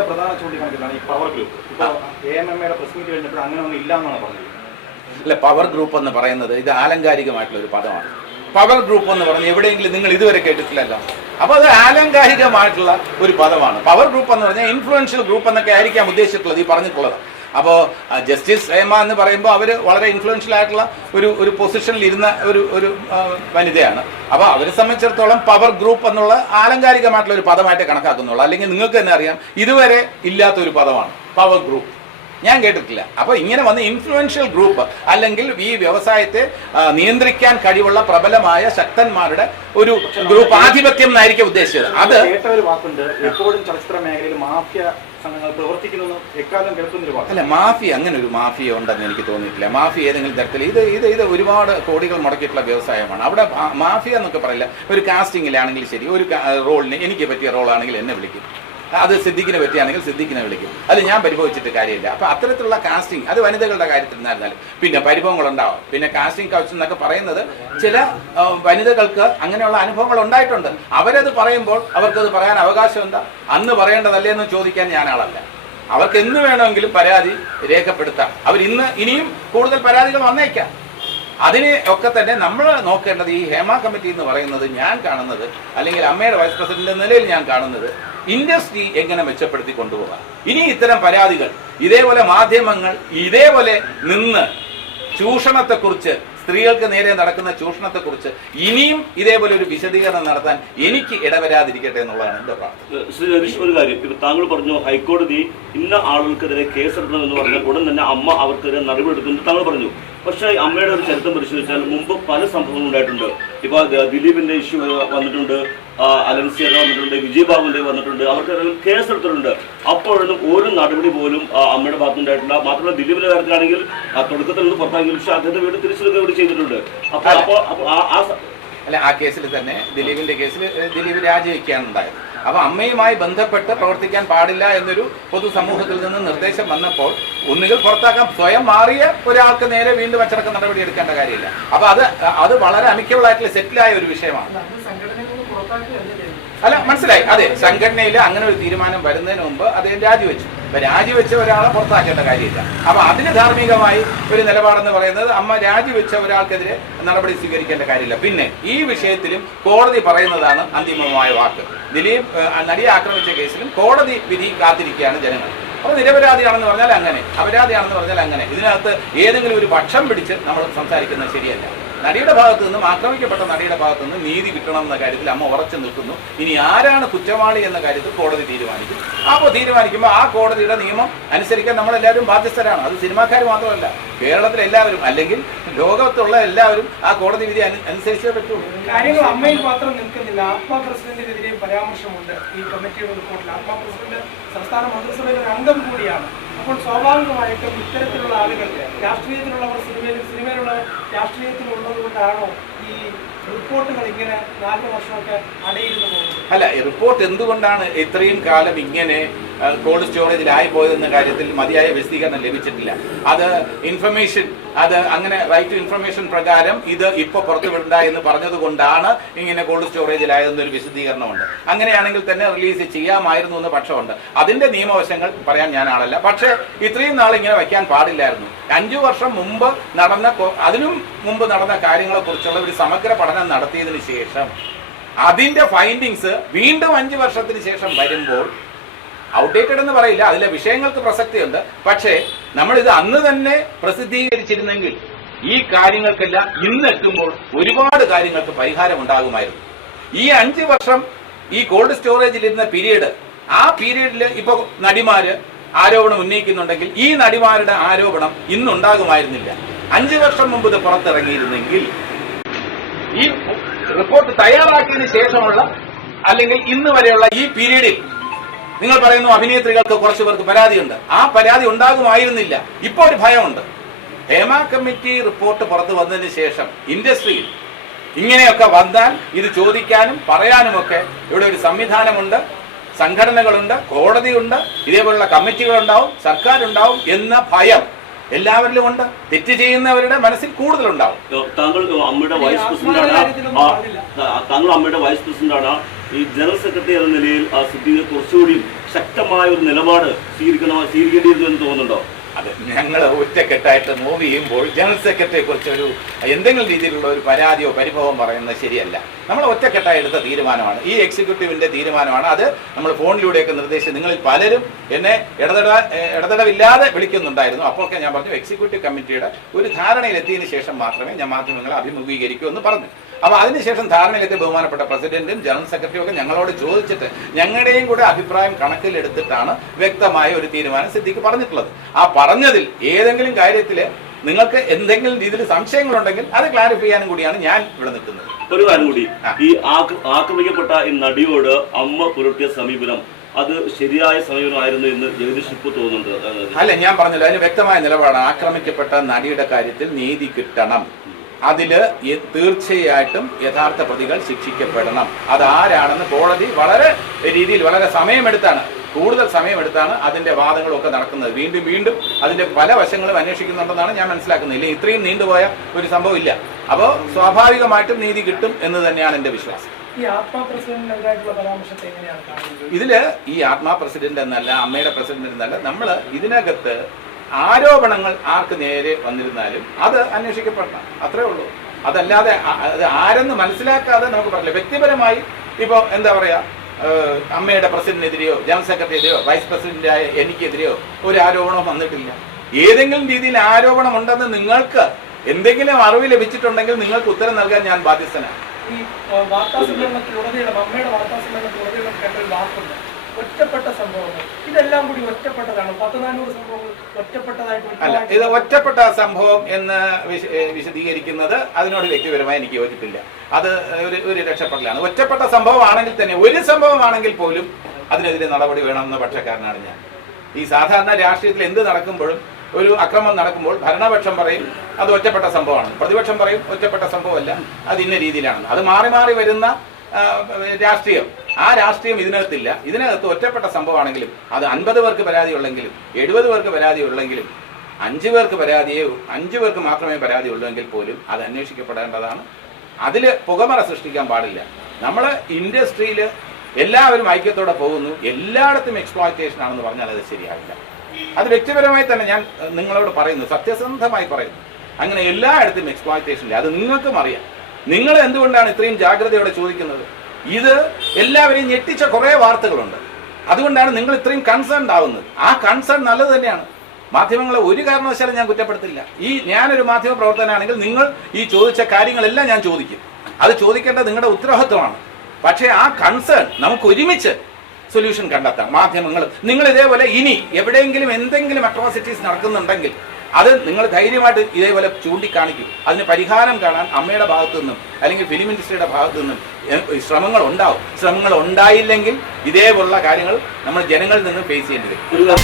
ഇതേപോലെ പ്രധാന ചൂണ്ടിക്കാണിക്കലാണ് ഈ പവർ ഗ്രൂപ്പ്. ഇപ്പോൾ AMMയുടെ പ്രസ് മീറ്റ് കഴിഞ്ഞപ്പോൾ അങ്ങനെ ഒന്നും ഇല്ല എന്നാണ് പറഞ്ഞത്. അല്ല, പവർ ഗ്രൂപ്പ് എന്ന് പറയുന്നത് ഇത് ആലങ്കാരികമായിട്ടുള്ള ഒരു പദമാണ്. പവർ ഗ്രൂപ്പ് എന്ന് പറഞ്ഞ് എവിടെയെങ്കിലും നിങ്ങൾ ഇതുവരെ കേട്ടിട്ടില്ലല്ലോ. അപ്പോൾ അത് ആലങ്കാരികമായിട്ടുള്ള ഒരു പദമാണ്. പവർ ഗ്രൂപ്പ് എന്ന് പറഞ്ഞാൽ ഇൻഫ്ലുവൻഷ്യൽ ഗ്രൂപ്പ് എന്നൊക്കെ ആയിരിക്കാം ഉദ്ദേശിച്ചിട്ടുള്ളത്, ഈ പറഞ്ഞിട്ടുള്ളത്. അപ്പോൾ ജസ്റ്റിസ് ഹേമ എന്ന് പറയുമ്പോൾ അവർ വളരെ ഇൻഫ്ലുവൻഷ്യൽ ആയിട്ടുള്ള ഒരു പൊസിഷനിൽ ഇരുന്ന ഒരു വനിതയാണ്. അപ്പോൾ അവരെ സംബന്ധിച്ചിടത്തോളം പവർ ഗ്രൂപ്പ് എന്നുള്ള ആലങ്കാരികമായിട്ടുള്ള ഒരു പദമായിട്ട് കണക്കാക്കുന്നുള്ളൂ. അല്ലെങ്കിൽ നിങ്ങൾക്ക് തന്നെ അറിയാം, ഇതുവരെ ഇല്ലാത്തൊരു പദമാണ് പവർ ഗ്രൂപ്പ്, ഞാൻ കേട്ടിട്ടില്ല. അപ്പോൾ ഇങ്ങനെ വന്ന് ഇൻഫ്ലുവൻഷ്യൽ ഗ്രൂപ്പ് അല്ലെങ്കിൽ ഈ വ്യവസായത്തെ നിയന്ത്രിക്കാൻ കഴിവുള്ള പ്രബലമായ ശക്തന്മാരുടെ ഒരു ഗ്രൂപ്പ് ആധിപത്യം എന്നായിരിക്കും ഉദ്ദേശിച്ചത്. അത് കേട്ട ഒരു വാക്കുണ്ട്, എപ്പോഴും ചലച്ചിത്ര മേഖലയിൽ മാഫിയ സംഘങ്ങൾ പ്രവർത്തിക്കുന്നു എക്കാലം കേൾക്കുന്നൊരു വാക്ക്. അല്ല, മാഫിയ അങ്ങനെ ഒരു മാഫിയ ഉണ്ടെന്ന് എനിക്ക് തോന്നിയിട്ടില്ല. മാഫിയ ഏതെങ്കിലും തരത്തിൽ ഇത് ഒരുപാട് കോടികൾ മുടക്കിയിട്ടുള്ള വ്യവസായമാണ്. അവിടെ മാഫിയ എന്നൊക്കെ പറയില്ല. ഒരു കാസ്റ്റിങ്ങിലാണെങ്കിൽ ശരി, ഒരു റോളിന് എനിക്ക് പറ്റിയ റോളാണെങ്കിൽ എന്നെ വിളിക്കും, അത് സിദ്ദിഖിനെ പറ്റിയാണെങ്കിൽ സിദ്ദിഖിനെ വിളിക്കും, അത് ഞാൻ പരിഭവിച്ചിട്ട് കാര്യമില്ല. അപ്പോൾ അത്തരത്തിലുള്ള കാസ്റ്റിംഗ് അത് വനിതകളുടെ കാര്യത്തിൽ നിന്നായിരുന്നാലും പിന്നെ പരിഭവങ്ങളുണ്ടാവും. പിന്നെ കാസ്റ്റിംഗ് കൗച്ച് എന്നൊക്കെ പറയുന്നത് ചില വനിതകൾക്ക് അങ്ങനെയുള്ള അനുഭവങ്ങൾ ഉണ്ടായിട്ടുണ്ട്. അവരത് പറയുമ്പോൾ അവർക്കത് പറയാൻ അവകാശം എന്താ? അന്ന് പറയേണ്ടതല്ലേ എന്ന് ചോദിക്കാൻ ഞാൻ ആളല്ല. അവർക്ക് എന്ന് വേണമെങ്കിലും പരാതി രേഖപ്പെടുത്താം. ഇനിയും കൂടുതൽ പരാതികൾ വന്നേക്കാം. അതിനെ ഒക്കെ തന്നെ നമ്മൾ നോക്കേണ്ടത് ഈ ഹേമ കമ്മിറ്റി എന്ന് പറയുന്നത് ഞാൻ കാണുന്നത്, അല്ലെങ്കിൽ അമ്മയുടെ വൈസ് പ്രസിഡന്റ് എന്ന നിലയിൽ ഞാൻ കാണുന്നത്, ഇൻഡസ്ട്രി എങ്ങനെ മെച്ചപ്പെടുത്തി കൊണ്ടുപോകാം. ഇനി ഇത്തരം പരാതികൾ ഇതേപോലെ മാധ്യമങ്ങൾ ഇതേപോലെ നിന്ന് ചൂഷണത്തെക്കുറിച്ച്, സ്ത്രീകൾക്ക് നേരെ നടക്കുന്ന ചൂഷണത്തെക്കുറിച്ച് ഇനിയും ഇതേപോലെ ഒരു വിശദീകരണം നടത്താൻ എനിക്ക് ഇടവരാതിരിക്കട്ടെ എന്നുള്ളതാണ് എന്റെ പ്രാർത്ഥന. ശ്രീ രതീഷ്, ഒരു കാര്യം, ഇപ്പൊ താങ്കൾ പറഞ്ഞു ഹൈക്കോടതി ഇന്ന ആളുകൾക്കെതിരെ കേസെടുക്കണമെന്ന് പറഞ്ഞാൽ ഉടൻ തന്നെ അമ്മ അവർക്കെതിരെ നടപടിയെടുക്കുന്നു താങ്കൾ പറഞ്ഞു. പക്ഷേ അമ്മയുടെ ഒരു ചരിത്രം പരിശോധിച്ചാൽ മുമ്പ് പല സംഭവങ്ങളും ഉണ്ടായിട്ടുണ്ട്. ഇപ്പൊ ദിലീപിന്റെ ഇഷ്യൂ വന്നിട്ടുണ്ട്, അലൻസിയുടെ വന്നിട്ടുണ്ട്, വിജയബാബുവിന്റെ വന്നിട്ടുണ്ട്, അവർക്ക് കേസെടുത്തിട്ടുണ്ട്. അപ്പോഴൊന്നും ഒരു നടപടി പോലും അമ്മയുടെ ഭാഗത്തുണ്ടായിട്ടില്ല. മാത്രമല്ല ദിലീപിന്റെ കാര്യത്തിലാണെങ്കിൽ തുടക്കത്തിൽ നിന്ന് പുറത്താക്കി, പക്ഷേ അദ്ദേഹത്തെ വീട് തിരിച്ചെടുക്കുക ചെയ്തിട്ടുണ്ട്. അല്ല, ആ കേസിൽ തന്നെ ദിലീപിന്റെ കേസിൽ ദിലീപ് രാജിവെക്കുകയാണ് ഉണ്ടായത്. അപ്പൊ അമ്മയുമായി ബന്ധപ്പെട്ട് പ്രവർത്തിക്കാൻ പാടില്ല എന്നൊരു പൊതുസമൂഹത്തിൽ നിന്ന് നിർദ്ദേശം വന്നപ്പോൾ ഒന്നുകിൽ പുറത്താക്കാൻ സ്വയം മാറിയ ഒരാൾക്ക് നേരെ വീണ്ടും അച്ചടക്ക നടപടി എടുക്കേണ്ട കാര്യമില്ല. അപ്പൊ അത് വളരെ അമിക്കബിൾ ആയിട്ടുള്ള സെറ്റിലായ ഒരു വിഷയമാണ്. അല്ല, മനസ്സിലായി. അതെ, സംഘടനയിൽ അങ്ങനെ ഒരു തീരുമാനം വരുന്നതിന് മുമ്പ് അദ്ദേഹം രാജിവെച്ചു. അപ്പൊ രാജിവെച്ച ഒരാളെ പുറത്താക്കേണ്ട കാര്യമില്ല. അപ്പൊ അതിന് ധാർമ്മികമായി ഒരു നിലപാടെന്ന് പറയുന്നത് അമ്മ രാജിവെച്ച ഒരാൾക്കെതിരെ നടപടി സ്വീകരിക്കേണ്ട കാര്യമില്ല. പിന്നെ ഈ വിഷയത്തിലും കോടതി പറയുന്നതാണ് അന്തിമമായ വാക്ക്. ദിലീപ് നടിയെ ആക്രമിച്ച കേസിലും കോടതി വിധി കാത്തിരിക്കുകയാണ് ജനങ്ങൾ. അപ്പോൾ നിരപരാധിയാണെന്ന് പറഞ്ഞാൽ അങ്ങനെ, അപരാധിയാണെന്ന് പറഞ്ഞാൽ അങ്ങനെ. ഇതിനകത്ത് ഏതെങ്കിലും ഒരു പക്ഷം പിടിച്ച് നമ്മൾ സംസാരിക്കുന്നത് ശരിയല്ല. നടിയുടെ ഭാഗത്തു നിന്നും, ആക്രമിക്കപ്പെട്ട നടിയുടെ ഭാഗത്തു നിന്നും നീതി കിട്ടണം എന്ന കാര്യത്തിൽ അമ്മ ഉറച്ചു നിൽക്കുന്നു. ഇനി ആരാണ് കുറ്റവാളി എന്ന കാര്യത്തിൽ കോടതി തീരുമാനിക്കും. അപ്പോൾ തീരുമാനിക്കുമ്പോൾ ആ കോടതിയുടെ നിയമം അനുസരിക്കാൻ നമ്മളെല്ലാവരും ബാധ്യസ്ഥരാണ്. അത് സിനിമാക്കാർ മാത്രമല്ല, കേരളത്തിലെ എല്ലാവരും, അല്ലെങ്കിൽ ലോകത്തുള്ള എല്ലാവരും ആ കോടതി വിധി അനുസരിച്ചേ പറ്റുള്ളൂ. കാര്യങ്ങൾ അമ്മയിൽ മാത്രം നിൽക്കുന്നില്ല. ആത്മാ പ്രസിഡന്റിനെതിരെയും പരാമർശമുണ്ട് ഈ കമ്മിറ്റിയുടെ റിപ്പോർട്ടിൽ. ആത്മാ പ്രസിഡന്റ് സംസ്ഥാന മന്ത്രിസഭയിലെ ഒരു അംഗം കൂടിയാണ്. അപ്പോൾ സ്വാഭാവികമായിട്ടും ഇത്തരത്തിലുള്ള ആളുകൾ, രാഷ്ട്രീയത്തിലുള്ളവർ സിനിമയിലുള്ളവർ രാഷ്ട്രീയത്തിലുള്ളത് കൊണ്ടാണോ ഈ റിപ്പോർട്ടുകൾ ഇങ്ങനെ 4 വർഷമൊക്കെ അടയിരുന്നു പോകുന്നത്? അല്ല, റിപ്പോർട്ട് എന്തുകൊണ്ടാണ് ഇത്രയും കാലം ഇങ്ങനെ കോൾഡ് സ്റ്റോറേജിലായി പോയതെന്ന കാര്യത്തിൽ മതിയായ വിശദീകരണം ലഭിച്ചിട്ടില്ല. അത് ഇൻഫർമേഷൻ, അത് അങ്ങനെ റൈറ്റ് ടു ഇൻഫർമേഷൻ പ്രകാരം ഇത് ഇപ്പോൾ പുറത്തുവിടണ്ട എന്ന് പറഞ്ഞതുകൊണ്ടാണ് ഇങ്ങനെ കോൾഡ് സ്റ്റോറേജിലായതെന്നൊരു വിശദീകരണമുണ്ട്. അങ്ങനെയാണെങ്കിൽ തന്നെ റിലീസ് ചെയ്യാമായിരുന്നു എന്ന് പക്ഷമുണ്ട്. അതിന്റെ നിയമവശങ്ങൾ പറയാൻ ഞാൻ ആളല്ല. പക്ഷേ ഇത്രയും നാൾ ഇങ്ങനെ വയ്ക്കാൻ പാടില്ലായിരുന്നു. 5 വർഷം മുമ്പ് നടന്ന, അതിനും മുമ്പ് നടന്ന കാര്യങ്ങളെ കുറിച്ചുള്ള ഒരു സമഗ്ര പഠനം നടത്തിയതിനു ശേഷം അതിന്റെ ഫൈൻഡിങ്സ് വീണ്ടും 5 വർഷത്തിന് ശേഷം വരുമ്പോൾ ഔട്ട്ഡേറ്റഡ് എന്ന് പറയില്ല, അതിലെ വിഷയങ്ങൾക്ക് പ്രസക്തിയുണ്ട്. പക്ഷേ നമ്മളിത് അന്ന് തന്നെ പ്രസിദ്ധീകരിച്ചിരുന്നെങ്കിൽ ഈ കാര്യങ്ങൾക്കെല്ലാം ഇന്നെത്തുമ്പോൾ ഒരുപാട് കാര്യങ്ങൾക്ക് പരിഹാരം ഉണ്ടാകുമായിരുന്നു. ഈ 5 വർഷം ഈ കോൾഡ് സ്റ്റോറേജിലിരുന്ന പീരീഡ്, ആ പീരീഡിൽ ഇപ്പൊ നടിമാര് ആരോപണം ഉന്നയിക്കുന്നുണ്ടെങ്കിൽ ഈ നടിമാരുടെ ആരോപണം ഇന്നുണ്ടാകുമായിരുന്നില്ല. 5 വർഷം മുമ്പ് ഇത് പുറത്തിറങ്ങിയിരുന്നെങ്കിൽ ഈ റിപ്പോർട്ട് തയ്യാറാക്കിയതിനു ശേഷമുള്ള, അല്ലെങ്കിൽ ഇന്ന് വരെയുള്ള ഈ പീരീഡിൽ നിങ്ങൾ പറയുന്നു അഭിനേത്രികൾക്ക് കുറച്ചു പേർക്ക് പരാതിയുണ്ട്, ആ പരാതി ഉണ്ടാകുമായിരുന്നില്ല. ഇപ്പോൾ ഒരു ഭയമുണ്ട്. ഹേമ കമ്മിറ്റി റിപ്പോർട്ട് പുറത്തു വന്നതിന് ശേഷം ഇൻഡസ്ട്രിയിൽ ഇങ്ങനെയൊക്കെ വന്നാൽ ഇത് ചോദിക്കാനും പറയാനുമൊക്കെ ഇവിടെ ഒരു സംവിധാനമുണ്ട്, സംഘടനകളുണ്ട്, കോടതിയുണ്ട്, ഇതേപോലുള്ള കമ്മിറ്റികളുണ്ടാവും, സർക്കാരുണ്ടാവും എന്ന ഭയം എല്ലാവരിലും ഉണ്ട്. തെറ്റ് ചെയ്യുന്നവരുടെ മനസ്സിൽ കൂടുതലുണ്ടാവും. താങ്കൾ അമ്മയുടെ വൈസ് പ്രസിഡന്റാണ്, ഈ ജനറൽ സെക്രട്ടറി എന്ന നിലയിൽ സിദ്ദീഖ് കുറച്ചുകൂടി ശക്തമായ ഒരു നിലപാട് സ്വീകരിക്കേണ്ടിയിരുന്നു എന്ന് തോന്നുന്നുണ്ടോ? അതെ, ഞങ്ങൾ ഒറ്റക്കെട്ടായിട്ട് മൂവ് ചെയ്യുമ്പോൾ ജനറൽ സെക്രട്ടറിയെ കുറിച്ച് എന്തെങ്കിലും രീതിയിലുള്ള ഒരു പരാതിയോ പരിഭവം പറയുന്നത് ശരിയല്ല. നമ്മൾ ഒറ്റക്കെട്ടായി എടുത്ത തീരുമാനമാണ്, ഈ എക്സിക്യൂട്ടീവിന്റെ തീരുമാനമാണ്. അത് നമ്മൾ ഫോണിലൂടെയൊക്കെ നിർദ്ദേശിച്ച് നിങ്ങളിൽ പലരും എന്നെ ഇടതടവില്ലാതെ വിളിക്കുന്നുണ്ടായിരുന്നു. അപ്പോഴൊക്കെ ഞാൻ പറഞ്ഞു എക്സിക്യൂട്ടീവ് കമ്മിറ്റിയുടെ ഒരു ധാരണയിലെത്തിയതിനു ശേഷം മാത്രമേ ഞാൻ മാധ്യമങ്ങളെ അഭിമുഖീകരിക്കൂ എന്ന് പറഞ്ഞു. അപ്പോൾ അതിനുശേഷം ധാരണയിലെത്തിയ ബഹുമാനപ്പെട്ട പ്രസിഡന്റും ജനറൽ സെക്രട്ടറിയും ഒക്കെ ഞങ്ങളോട് ചോദിച്ചിട്ട് ഞങ്ങളുടെയും കൂടെ അഭിപ്രായം കണക്കിലെടുത്തിട്ടാണ് വ്യക്തമായ ഒരു തീരുമാനം സിദ്ദീഖ് പറഞ്ഞിട്ടുള്ളത്. ആ പറഞ്ഞതിൽ ഏതെങ്കിലും കാര്യത്തിൽ നിങ്ങൾക്ക് എന്തെങ്കിലും രീതിയിൽ സംശയങ്ങളുണ്ടെങ്കിൽ അത് ക്ലാരിഫൈ ചെയ്യാനും കൂടിയാണ് ഞാൻ ഇവിടെ നിൽക്കുന്നത്. ഒരു കാര്യം കൂടി, ഈ ആക്രമിക്കപ്പെട്ട ഈ നടിയോട് അമ്മ പുലർത്തിയ സമീപനം അത് ശരിയായ സമീപനമായിരുന്നു എന്ന് ജഗദീഷ് ഇപ്പോൾ തോന്നുന്നുണ്ട്? അല്ല, ഞാൻ പറഞ്ഞില്ല, അതിന് വ്യക്തമായ നിലപാടാണ്. ആക്രമിക്കപ്പെട്ട നടിയുടെ കാര്യത്തിൽ നീതി കിട്ടണം, അതില് തീർച്ചയായിട്ടും യഥാർത്ഥ പ്രതികൾ ശിക്ഷിക്കപ്പെടണം. അതാരാണെന്ന് കോടതി വളരെ സമയമെടുത്താണ്, കൂടുതൽ സമയമെടുത്താണ് അതിന്റെ വാദങ്ങളൊക്കെ നടക്കുന്നത്. വീണ്ടും വീണ്ടും അതിന്റെ പല വശങ്ങളും അന്വേഷിക്കുന്നുണ്ടെന്നാണ് ഞാൻ മനസ്സിലാക്കുന്നത്. ഇല്ല, ഇത്രയും നീണ്ടുപോയ ഒരു സംഭവം ഇല്ല. അപ്പോൾ സ്വാഭാവികമായിട്ടും നീതി കിട്ടും എന്ന് തന്നെയാണ് എന്റെ വിശ്വാസം. ഇതില് ഈ ആത്മാ പ്രസിഡന്റ് എന്നല്ല, അമ്മയുടെ പ്രസിഡന്റ് എന്നല്ല, നമ്മൾ ഇതിനകത്ത് ആരോപണങ്ങൾ ആർക്ക് നേരെ വന്നിരുന്നാലും അത് അന്വേഷിക്കപ്പെടണം, അത്രേ ഉള്ളൂ. അതല്ലാതെ അത് ആരെന്ന് മനസ്സിലാക്കാതെ നമുക്ക് പറയില്ല. വ്യക്തിപരമായി ഇപ്പൊ എന്താ പറയാ, അമ്മയുടെ പ്രസിഡന്റിനെതിരെയോ ജനറൽ സെക്രട്ടറിയെതിരെയോ വൈസ് പ്രസിഡന്റായ എനിക്കെതിരെയോ ഒരു ആരോപണവും വന്നിട്ടില്ല. ഏതെങ്കിലും രീതിയിൽ ആരോപണം ഉണ്ടെന്ന് നിങ്ങൾക്ക് എന്തെങ്കിലും അറിവ് ലഭിച്ചിട്ടുണ്ടെങ്കിൽ നിങ്ങൾക്ക് ഉത്തരം നൽകാൻ ഞാൻ ബാധ്യസ്ഥനാണ്. ഈ വാർത്താ സമ്മേളനത്തിലുടനീളം അമ്മയുടെ വാർത്താ സമ്മേളനത്തിലുടനീളം കേട്ട ഒരു വാക്കുണ്ട്, ഒറ്റപ്പെട്ട സംഭവങ്ങൾ. ഇതെല്ലാം കൂടി ഒറ്റപ്പെട്ടതാണ്, 100-400 സംഭവങ്ങൾ ഒറ്റപ്പെട്ടതായിട്ട്. അല്ല, ഇത് ഒറ്റപ്പെട്ട സംഭവം എന്ന് വിശദീകരിക്കുന്നത് അതിനോട് വ്യക്തിപരമായി എനിക്ക് യോജിപ്പില്ല. അത് ഒരു രക്ഷപ്പെടലാണ്. ഒറ്റപ്പെട്ട സംഭവമാണെങ്കിൽ തന്നെ, ഒരു സംഭവമാണെങ്കിൽ പോലും അതിനെതിരെ നടപടി വേണമെന്ന പക്ഷക്കാരനാണ് ഞാൻ. ഈ സാധാരണ രാഷ്ട്രീയത്തിൽ എന്ത് നടക്കുമ്പോഴും, ഒരു അക്രമം നടക്കുമ്പോൾ ഭരണപക്ഷം പറയും അത് ഒറ്റപ്പെട്ട സംഭവമാണ്, പ്രതിപക്ഷം പറയും ഒറ്റപ്പെട്ട സംഭവമല്ല, അത് ഇന്ന രീതിയിലാണ്. അത് മാറി മാറി വരുന്ന രാഷ്ട്രീയം, ആ രാഷ്ട്രീയം ഇതിനകത്തില്ല. ഇതിനകത്ത് ഒറ്റപ്പെട്ട സംഭവമാണെങ്കിലും അത് 50 പേർക്ക് പരാതി ഉള്ളെങ്കിലും 70 പേർക്ക് പരാതി ഉള്ളെങ്കിലും 5 പേർക്ക് മാത്രമേ പരാതി ഉള്ളെങ്കിൽ പോലും അത് അന്വേഷിക്കപ്പെടേണ്ടതാണ്. അതിൽ പുകമറ സൃഷ്ടിക്കാൻ പാടില്ല. നമ്മൾ ഇൻഡസ്ട്രിയിൽ എല്ലാവരും ഐക്യത്തോടെ പോകുന്നു, എല്ലായിടത്തും എക്സ്പ്ലോയിറ്റേഷൻ ആണെന്ന് പറഞ്ഞാൽ അത് ശരിയാവില്ല. അത് വ്യക്തിപരമായി തന്നെ ഞാൻ നിങ്ങളോട് പറയുന്നു, സത്യസന്ധമായി പറയുന്നു. അങ്ങനെ എല്ലായിടത്തും എക്സ്പ്ലോയിറ്റേഷൻ ഇല്ല, അത് നിങ്ങൾക്കും അറിയാം. നിങ്ങൾ എന്തുകൊണ്ടാണ് ഇത്രയും ജാഗ്രതയോടെ ചോദിക്കുന്നത്? ഇത് എല്ലാവരെയും ഞെട്ടിച്ച കുറേ വാർത്തകളുണ്ട്, അതുകൊണ്ടാണ് നിങ്ങൾ ഇത്രയും കൺസേൺഡ് ആവുന്നത്. ആ കൺസേൺ നല്ലത് തന്നെയാണ്. മാധ്യമങ്ങളെ ഒരു കാരണവശാലും ഞാൻ കുറ്റപ്പെടുത്തില്ല. ഞാനൊരു മാധ്യമ പ്രവർത്തകനാണെങ്കിൽ നിങ്ങൾ ഈ ചോദിച്ച കാര്യങ്ങളെല്ലാം ഞാൻ ചോദിക്കും, അത് ചോദിക്കേണ്ടത് നിങ്ങളുടെ ഉത്തരവാദിത്വമാണ്. പക്ഷേ ആ കൺസേൺ നമുക്ക് ഒരുമിച്ച് സൊല്യൂഷൻ കണ്ടെത്താം. മാധ്യമങ്ങളും നിങ്ങൾ ഇതേപോലെ ഇനി എവിടെയെങ്കിലും എന്തെങ്കിലും അട്രോസിറ്റീസ് നടക്കുന്നുണ്ടെങ്കിൽ അത് നിങ്ങൾ ധൈര്യമായിട്ട് ഇതേപോലെ ചൂണ്ടിക്കാണിക്കും. അതിന് പരിഹാരം കാണാൻ അമ്മയുടെ ഭാഗത്തു നിന്നും അല്ലെങ്കിൽ ഫിലിം ഇൻഡസ്ട്രിയുടെ ഭാഗത്തു നിന്നും ശ്രമങ്ങൾ ഉണ്ടാവും. ശ്രമങ്ങൾ ഉണ്ടായില്ലെങ്കിൽ ഇതേപോലുള്ള കാര്യങ്ങൾ നമ്മൾ ജനങ്ങളിൽ നിന്നും ഫേസ് ചെയ്യേണ്ടി വരും.